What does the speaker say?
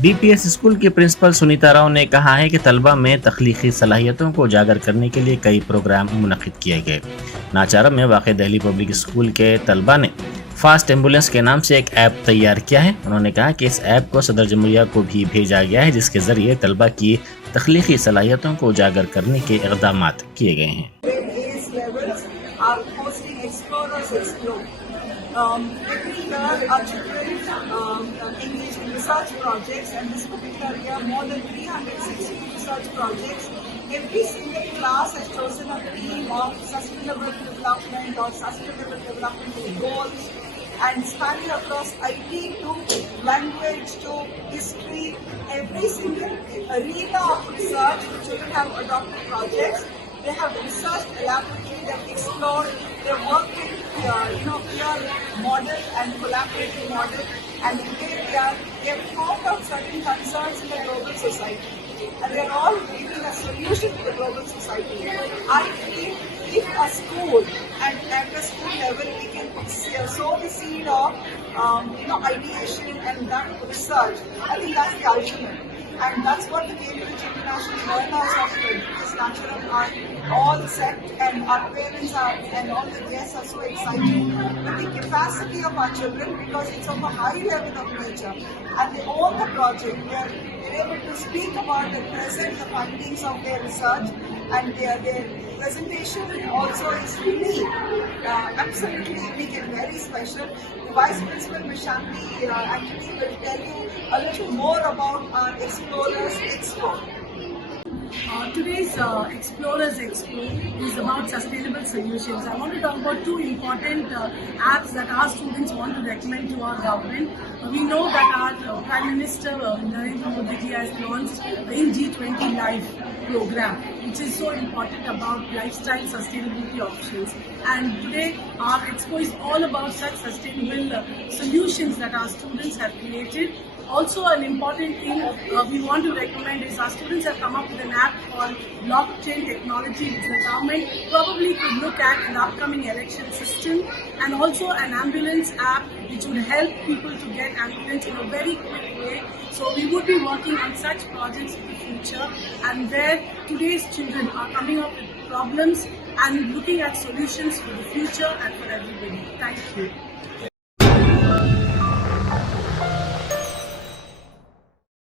BPS school की principal Sunita Rao ने कहा है कि तलबा में तख्लीकी सलाहियतों को उजागर करने के लिए कई प्रोग्राम मुनक्किद किए गए। नाचारम में वाक़ दिल्ली पब्लिक स्कूल के तलबा ने फास्ट एम्बुलेंस के नाम से एक ऐप तैयार किया है। उन्होंने कहा कि इस ऐप को सदर जमहूरिया को भी भेजा गया है, जिसके जरिए तलबा की तख्लीकी सलाहियतों को उजागर करने के इक़दाम किए गए हैं। Every year our children engage in research projects, and this particular year more than 360 research projects. Every single class has chosen a theme of sustainable development or sustainable development goals, and spanning across IT to language to history, every single arena of research, the children have adopted projects. They have researched elaborately, they have explored, they have worked with peer model and collaborative model, and today they have found out certain concerns in the global society, and they are all bringing a solution to the global society. I feel if a school and at the school level we can sow the seed of ideation and that research, I think that's the ultimate. And that's what the Cambridge International Learners of this Nacharam are all set, and our parents are and all the guests are so excited with the capacity of our children, because it's of a high level of nature and they own the project. They're able to speak about the present, the findings of their research, and their presentation also is unique, absolutely unique and very special. The Vice Principal Ms. Shanti Anthony will tell you a little more about our Explorers Expo. Today's Explorers Expo is about sustainable solutions. I want to talk about two important apps that our students want to recommend to our government. We know that our Prime Minister Narendra Modi has launched the IND 20 Life program, which is so important about lifestyle sustainability options. And today our expo is all about such sustainable solutions that our students have created. Also, an important thing we want to recommend is our students have come up with an app called blockchain technology, which the government probably could look at in the upcoming election system, and also an ambulance app which would help people to get ambulance in a very quick way. So we would be working on such projects in the future, and where today's children are coming up with problems and looking at solutions for the future and for everybody. Thank you.